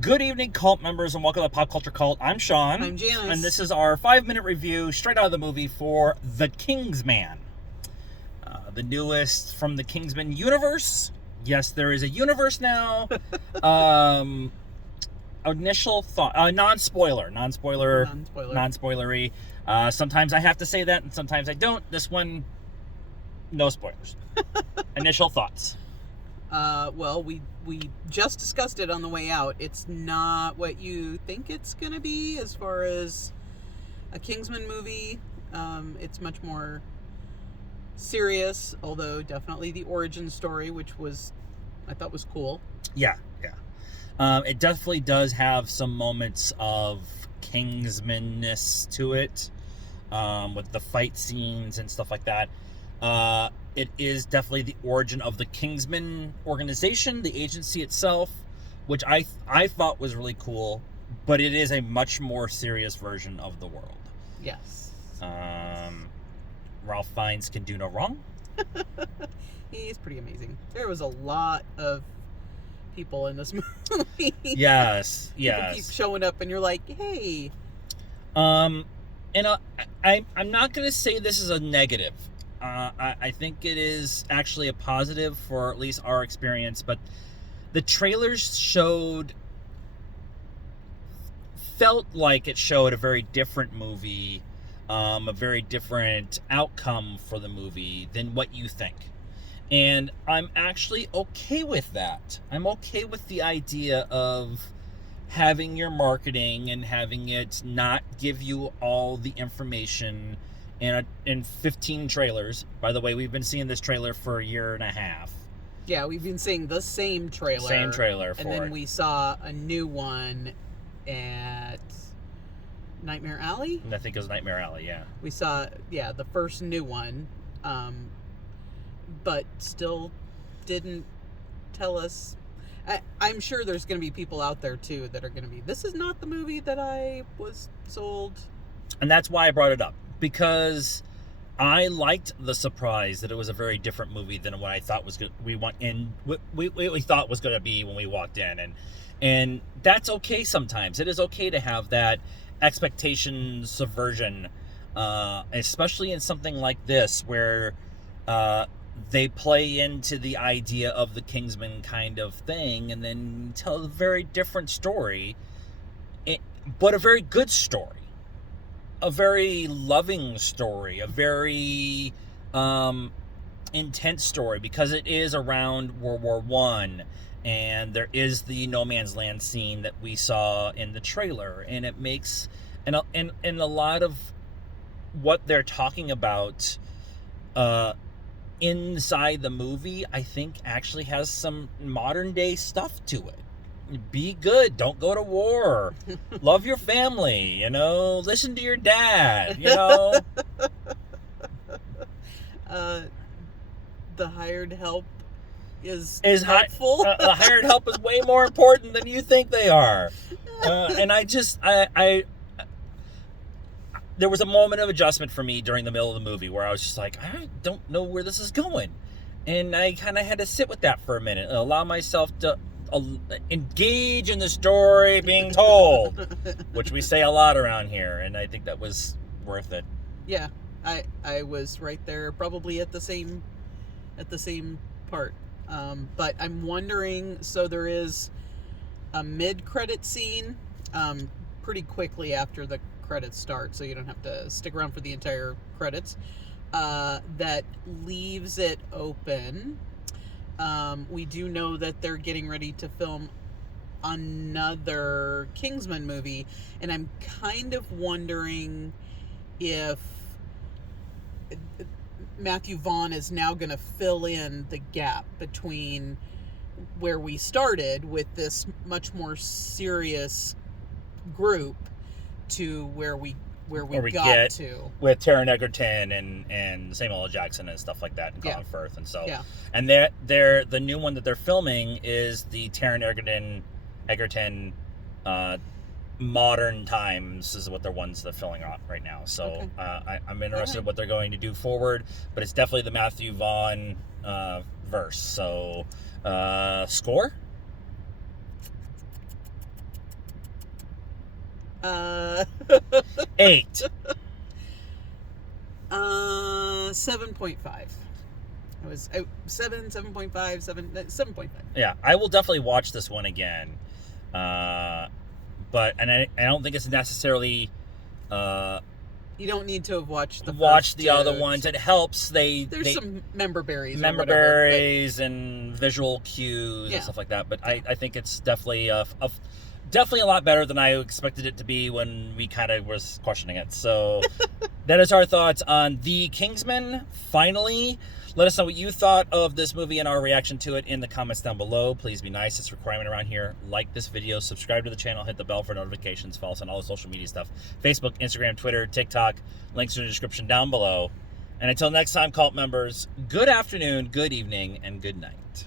Good evening, cult members, and welcome to Pop Culture Cult. I'm Sean. I'm Janice. And this is our 5-minute review straight out of the movie for The Kingsman. The newest from the Kingsman universe. Yes, there is a universe now. Initial thought, non-spoilery. Sometimes I have to say that, and sometimes I don't. This one, no spoilers. Initial thoughts. Well, we just discussed it on the way out. It's not what you think it's going to be as far as a Kingsman movie. It's much more serious, although definitely the origin story, which I thought was cool. Yeah. It definitely does have some moments of Kingsman-ness to it, with the fight scenes and stuff like that. It is definitely the origin of the Kingsman organization, the agency itself, which I thought was really cool, but it is a much more serious version of the world. Yes. Ralph Fiennes can do no wrong. He's pretty amazing. There was a lot of people in this movie. Yes. People keep showing up and you're like, hey. And I'm not going to say this is a negative. I think it is actually a positive for at least our experience, but the trailers felt like it showed a very different movie, a very different outcome for the movie than what you think. And I'm actually okay with that. I'm okay with the idea of having your marketing and having it not give you all the information in 15 trailers. By the way, we've been seeing this trailer for a year and a half. Yeah, we've been seeing the same trailer. For and then we saw a new one at Nightmare Alley? I think it was Nightmare Alley, yeah. We saw, the first new one, but still didn't tell us. I'm sure there's going to be people out there, too, that are going to be, this is not the movie that I was sold. And that's why I brought it up. Because I liked the surprise that it was a very different movie than what I thought was good. We thought was going to be when we walked in, and that's okay sometimes. It is okay to have that expectation subversion, especially in something like this where they play into the idea of the Kingsman kind of thing, and then tell a very different story, but a very good story. A very loving story, a very intense story, because it is around World War I, and there is the no man's land scene that we saw in the trailer, and it makes and a lot of what they're talking about inside the movie, I think actually has some modern day stuff to it. Be good. Don't go to war. Love your family. Listen to your dad. The hired help is helpful. The hired help is way more important than you think they are. And I there was a moment of adjustment for me during the middle of the movie where I was just like, I don't know where this is going, and I kind of had to sit with that for a minute and allow myself to engage in the story being told, which we say a lot around here, and I think that was worth it. Yeah, I was right there, probably at the same part. But I'm wondering, so there is a mid-credit scene pretty quickly after the credits start, so you don't have to stick around for the entire credits, that leaves it open. We do know that they're getting ready to film another Kingsman movie, and I'm kind of wondering if Matthew Vaughn is now going to fill in the gap between where we started with this much more serious group to where we got to with Taron Egerton and Samuel L. Jackson and stuff like that, and Colin Firth, and so and they're the new one that they're filming is the Taron Egerton modern times is what they're ones they're filling out right now. So I'm interested in what they're going to do forward, but it's definitely the Matthew Vaughn verse. So score. 8. 7.5. I was 7.5, 7.5. Yeah, I will definitely watch this one again. I don't think it's necessarily you don't need to have watched the other ones. It helps. There's some member berries and visual cues and stuff like that. But I think it's definitely definitely a lot better than I expected it to be when we kind of was questioning it. So that is our thoughts on The Kingsman. Finally, let us know what you thought of this movie and our reaction to it in the comments down below. Please be nice. It's a requirement around here. Like this video, subscribe to the channel, hit the bell for notifications, follow us on all the social media stuff. Facebook, Instagram, Twitter, TikTok. Links in the description down below. And until next time, cult members, good afternoon, good evening, and good night.